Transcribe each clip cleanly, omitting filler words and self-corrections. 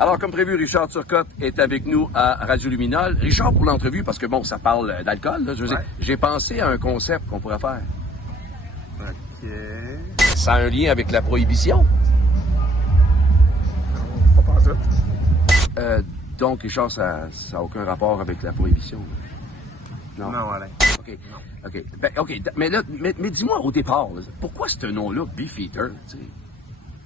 Alors, comme prévu, Richard Turcotte est avec nous à Radio Luminol. Richard, pour l'entrevue, parce que bon, ça parle d'alcool, là, je veux dire, j'ai pensé à un concept qu'on pourrait faire. OK. Ça a un lien avec la prohibition. Pas tout. Donc, Richard, ça n'a aucun rapport avec la prohibition. Non, Alain. OK. OK. Ben, OK. Mais là, mais dis-moi au départ, là, pourquoi ce nom-là, Beefeater? Tu sais?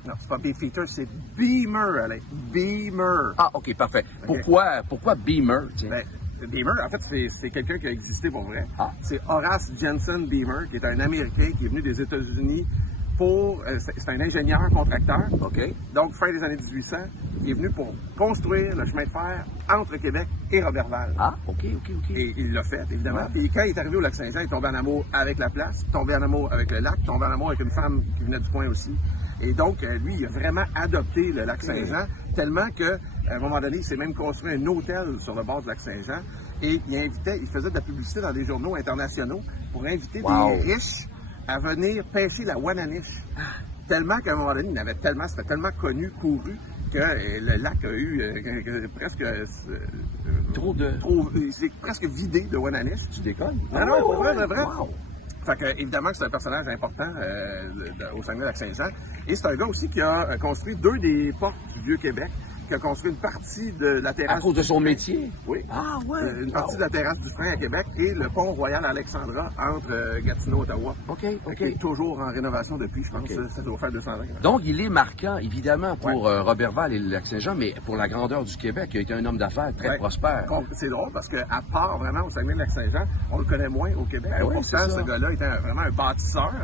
Non, c'est pas Beefeater, c'est Beamer, Alain. Beamer. Ah, OK, parfait. OK. Pourquoi Beamer? Tu sais? Ben, Beamer, en fait, c'est quelqu'un qui a existé pour vrai. Ah. C'est Horace Jensen Beamer, qui est un Américain qui est venu des États-Unis pour... c'est un ingénieur contracteur. OK. Donc, fin des années 1800, il est venu pour construire le chemin de fer entre Québec et Roberval. Ah, OK. Et il l'a fait, évidemment. Ouais. Puis quand il est arrivé au lac Saint-Jean, il est tombé en amour avec la place, tombé en amour avec le lac, tombé en amour avec une femme qui venait du coin aussi. Et donc, lui, il a vraiment adopté le lac Saint-Jean, tellement que, à un moment donné, il s'est même construit un hôtel sur le bord du lac Saint-Jean. Et il faisait de la publicité dans des journaux internationaux pour inviter Wow. des riches à venir pêcher la Wananiche. Tellement qu'à un moment donné, c'était tellement connu, couru, que le lac a eu presque... il s'est presque vidé de Wananiche. Tu déconnes? Non, pour vrai, de vrai. Wow. Fait que, évidemment que c'est un personnage important au Saguenay-Lac-Saint-Jean. Et c'est un gars aussi qui a construit 2 des portes du Vieux-Québec, qui a construit une partie de la terrasse... À cause de du son Frein. métier? Oui. Ah, ouais. Une partie de la terrasse du Frein à Québec et le pont Royal-Alexandra entre Gatineau et Ottawa. OK. Qui est toujours en rénovation depuis, je pense. OK. Ça doit faire 200 ans. Donc, il est marquant, évidemment, pour Roberval et le Lac-Saint-Jean, mais pour la grandeur du Québec, il a été un homme d'affaires très prospère. C'est drôle parce qu'à part vraiment au Saguenay-Lac-Saint-Jean, on le connaît moins au Québec. Ben oui, Pourtant, c'est ça. ce gars-là était vraiment un bâtisseur.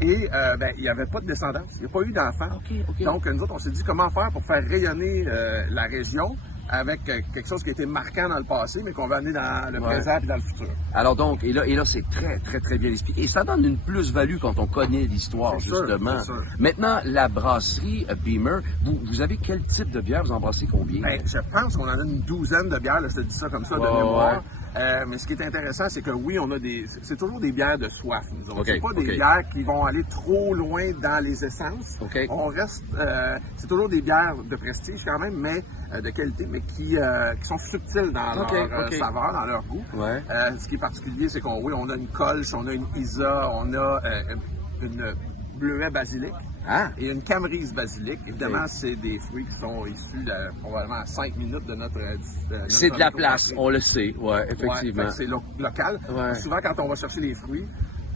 Et il n'y avait pas de descendance. Il n'y a pas eu d'enfants. OK. Donc, nous autres, on s'est dit comment faire pour faire rayonner la région avec quelque chose qui a été marquant dans le passé, mais qu'on va amener dans le présent et dans le futur. Alors donc, et là c'est très bien expliqué. Et ça donne une plus-value quand on connaît l'histoire, C'est sûr, justement. c'est sûr. Maintenant, la brasserie Beamer, vous avez quel type de bière? Vous en brassez combien? Ben, je pense qu'on en a une douzaine de bières, là, je te dis ça comme ça, de mémoire. Mais ce qui est intéressant, c'est que oui, on a c'est toujours des bières de soif, nous autres. C'est pas des bières qui vont aller trop loin dans les essences. On reste, c'est toujours des bières de prestige quand même, mais de qualité, mais qui sont subtiles dans leur saveur, dans leur goût. Ce qui est particulier, c'est on a une Kolsch, on a une Isa, on a une Bleuet basilic. Et une Camerise basilic. Évidemment, c'est des fruits qui sont issus probablement à 5 minutes de notre... c'est de la place, on le sait, effectivement. C'est local. Souvent, quand on va chercher les fruits,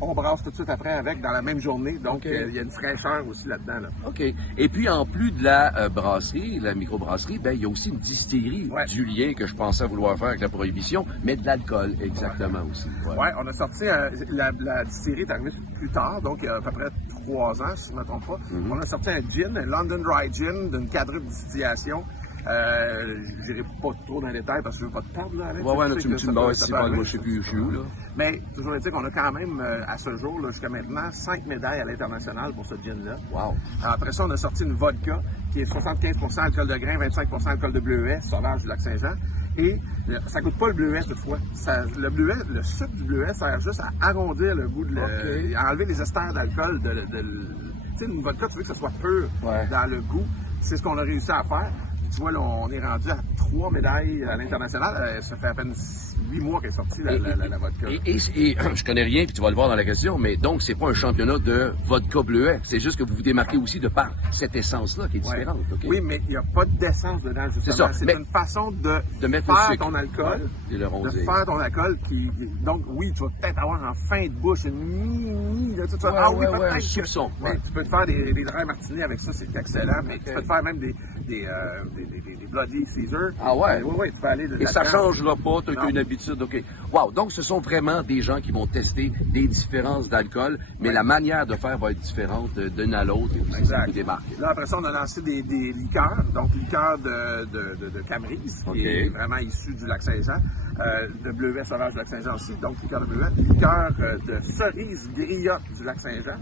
on brasse tout de suite après avec dans la même journée. Donc, il y a une fraîcheur aussi là-dedans. Là. OK. Et puis, en plus de la brasserie, la microbrasserie, ben, il y a aussi une distillerie du lien que je pensais vouloir faire avec la prohibition, mais de l'alcool, exactement aussi. On a sorti... la distillerie est arrivée plus tard, donc il y a à peu près 3 ans, si je ne me trompe pas. On a sorti un gin, un London Dry Gin d'une quadruple distillation. Je n'irai pas trop dans les détails parce que je veux pas te perdre. Là, tu me barres ici, moi je sais plus où. Là. Mais toujours est-il qu'on a quand même, à ce jour, jusqu'à maintenant, 5 médailles à l'international pour ce gin-là. Wow. Après ça, on a sorti une vodka qui est 75% alcool de grain, 25% alcool de bleuet, sauvage du lac Saint-Jean. Et ça goûte pas le bleuet cette fois. Le sucre du bleuet sert juste à arrondir le goût, à enlever les esters d'alcool. Tu sais, une vodka, tu veux que ce soit pur dans le goût. C'est ce qu'on a réussi à faire. Tu vois, là, on est rendu à 3 médailles à l'international. Ça fait à peine 8 mois qu'elle est sortie, la vodka. Et je connais rien, puis tu vas le voir dans la question, mais donc, c'est pas un championnat de vodka bleuet. C'est juste que vous vous démarquez aussi de par cette essence-là qui est différente. Oui, mais il n'y a pas d'essence dedans, justement. C'est une façon de mettre faire ton alcool. Et le de faire ton alcool donc, oui, tu vas peut-être avoir en fin de bouche une mini... Là, peut-être un soupçon. Mais tu peux te faire des dry martini avec ça, c'est excellent. Mais tu peux te faire même des Bloody Caesar. Oui, tu peux aller et ça ne changera pas, tu as une habitude. OK. Wow, donc ce sont vraiment des gens qui vont tester des différences d'alcool, mais la manière de faire va être différente d'une à l'autre et aussi vous démarquer. Là, après ça, on a lancé des liqueurs, donc liqueurs de Camerise, qui est vraiment issu du lac Saint-Jean, de bleuet sauvage du lac Saint-Jean aussi, donc liqueur de bleuet, liqueur de cerise griotte du lac Saint-Jean.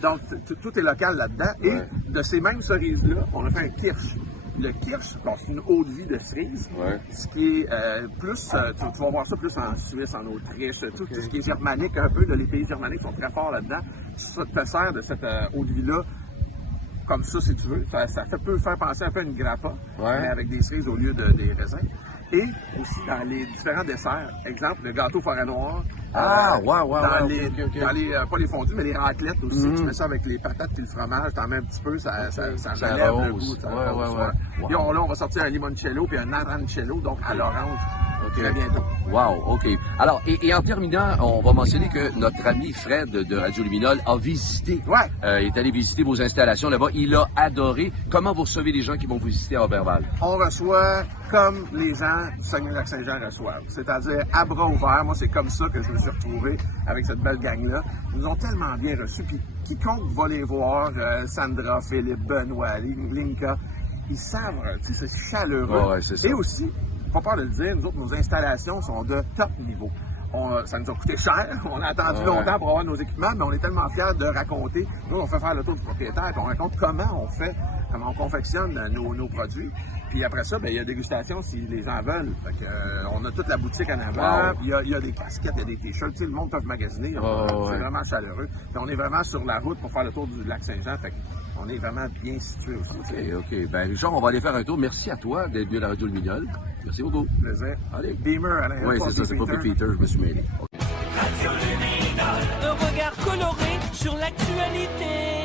Donc, tout est local là-dedans. Et de ces mêmes cerises-là, on a fait un kirsch. Le kirsch, c'est une eau de vie de cerise, ce qui est plus, tu vas voir ça plus en Suisse, en Autriche, tout ce qui est germanique un peu, les pays germaniques sont très forts là-dedans. Ça te sert de cette eau de vie-là comme ça, si tu veux. Ça peut faire penser un peu à une grappa, Ouais. mais avec des cerises au lieu des raisins. Et aussi dans les différents desserts. Exemple, le gâteau forêt noire. Ah, ouais, dans les, ok. dans les, pas les fondus, mais les raclettes aussi. Tu mets ça avec les patates et le fromage, t'en mets un petit peu, ça relève le goût. Ouais. Et là, on va sortir un limoncello puis un aranchello, donc à l'orange. Très bientôt. Wow, OK. Alors, et en terminant, on va mentionner que notre ami Fred de Radio Luminol a visité, est allé visiter vos installations là-bas. Il a adoré. Comment vous recevez les gens qui vont vous visiter à Roberval? On reçoit comme les gens du Saguenay-Lac-Saint-Jean reçoivent, c'est-à-dire à bras ouverts. Moi, c'est comme ça que je me suis retrouvé avec cette belle gang-là. Ils nous ont tellement bien reçus. Puis quiconque va les voir, Sandra, Philippe, Benoît, Linka, ils savent, tu sais, c'est chaleureux. Ouais, c'est ça. Et aussi, pas peur de le dire, nous autres, nos installations sont de top niveau. Ça nous a coûté cher, on a attendu longtemps pour avoir nos équipements, mais on est tellement fiers de raconter. Nous, on fait faire le tour du propriétaire, puis on raconte comment on confectionne nos produits. Puis après ça, il y a dégustation si les gens veulent. Fait que, on a toute la boutique en avant, il y a des casquettes, il y a des t-shirts, tu sais, le monde peut magasiner. C'est vraiment chaleureux. Puis on est vraiment sur la route pour faire le tour du lac Saint-Jean. Fait on est vraiment bien situé aussi. OK. Ben, Richard, on va aller faire un tour. Merci à toi d'être venu à la Radio Luminol. Merci beaucoup. Plaisir. Allez. Beamer, Alain. Oui, c'est ça, c'est pas Peter, je me suis mêlé. Un regard coloré sur l'actualité.